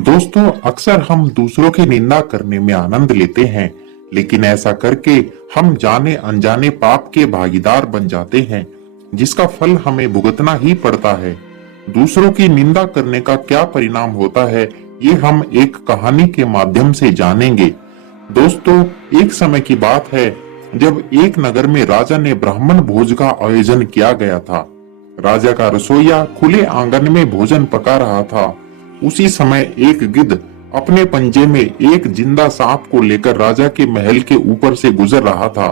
दोस्तों, अक्सर हम दूसरों की निंदा करने में आनंद लेते हैं, लेकिन ऐसा करके हम जाने अनजाने पाप के भागीदार बन जाते हैं, जिसका फल हमें भुगतना ही पड़ता है। दूसरों की निंदा करने का क्या परिणाम होता है, ये हम एक कहानी के माध्यम से जानेंगे। दोस्तों, एक समय की बात है जब एक नगर में राजा ने ब्राह्मण भोज का आयोजन किया गया था। राजा का रसोइया खुले आंगन में भोजन पका रहा था। उसी समय एक गिद्ध अपने पंजे में एक जिंदा सांप को लेकर राजा के महल के ऊपर से गुजर रहा था।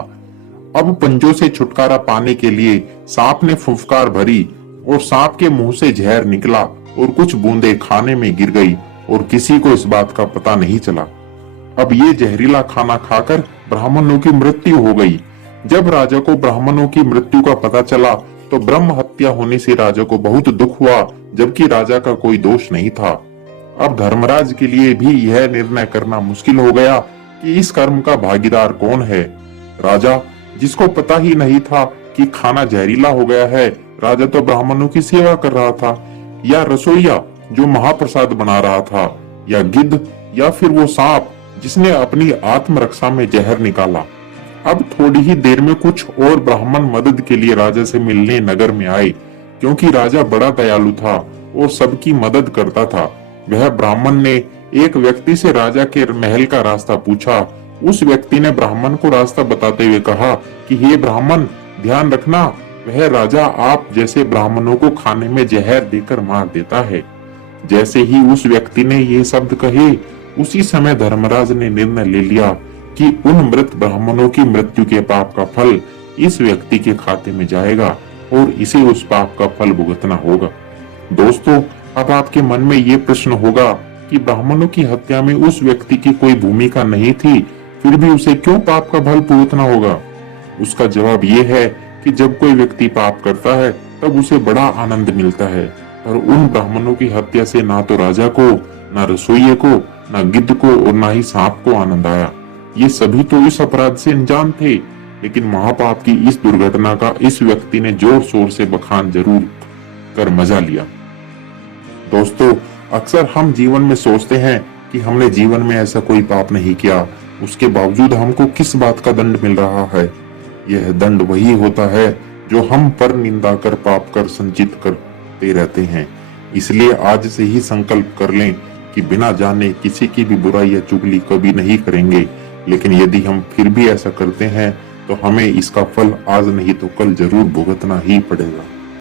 अब पंजों से छुटकारा पाने के लिए सांप ने फुफकार भरी और सांप के मुंह से जहर निकला और कुछ बूंदें खाने में गिर गई और किसी को इस बात का पता नहीं चला। अब ये जहरीला खाना खाकर ब्राह्मणों की मृत्यु हो गई। जब राजा को ब्राह्मणों की मृत्यु का पता चला तो ब्रह्म हत्या होने से राजा को बहुत दुख हुआ, जबकि राजा का कोई दोष नहीं था। अब धर्मराज के लिए भी यह निर्णय करना मुश्किल हो गया कि इस कर्म का भागीदार कौन है। राजा, जिसको पता ही नहीं था कि खाना जहरीला हो गया है, राजा तो ब्राह्मणों की सेवा कर रहा था, या रसोइया जो महाप्रसाद बना रहा था, या गिद्ध, या फिर वो सांप जिसने अपनी आत्मरक्षा में जहर निकाला। अब थोड़ी ही देर में कुछ और ब्राह्मण मदद के लिए राजा से मिलने नगर में आए, क्योंकि राजा बड़ा दयालु था और सबकी मदद करता था। वह ब्राह्मण ने एक व्यक्ति से राजा के महल का रास्ता पूछा। उस व्यक्ति ने ब्राह्मण को रास्ता बताते हुए कहा कि हे ब्राह्मण, ध्यान रखना, वह राजा आप जैसे ब्राह्मणों को खाने में जहर देकर मार देता है। जैसे ही उस व्यक्ति ने ये शब्द कहे, उसी समय धर्मराज ने निर्णय ले लिया कि उन मृत ब्राह्मणों की मृत्यु के पाप का फल इस व्यक्ति के खाते में जाएगा और इसे उस पाप का फल भुगतना होगा। दोस्तों, अब आपके मन में ये प्रश्न होगा कि ब्राह्मणों की हत्या में उस व्यक्ति की कोई भूमिका नहीं थी, फिर भी उसे क्यों पाप का फल भुगतना होगा? उसका जवाब ये है कि जब कोई व्यक्ति पाप करता है तब उसे बड़ा आनंद मिलता है, पर उन ब्राह्मणों की हत्या से ना तो राजा को, ना रसोइये को, ना गिद्ध को और ना ही सांप को आनंद आया। ये सभी तो इस अपराध से अनजान थे, लेकिन महापाप की इस दुर्घटना का इस व्यक्ति ने जोर शोर से बखान जरूर कर मजा लिया। दोस्तों, अक्सर हम जीवन में सोचते हैं कि हमने जीवन में ऐसा कोई पाप नहीं किया, उसके बावजूद हमको किस बात का दंड मिल रहा है। यह दंड वही होता है जो हम पर निंदा कर पाप कर संचित करते रहते हैं। इसलिए आज से ही संकल्प कर लें कि बिना जाने किसी की भी बुराई या चुगली कभी नहीं करेंगे, लेकिन यदि हम फिर भी ऐसा करते हैं तो हमें इसका फल आज नहीं तो कल जरूर भुगतना ही पड़ेगा।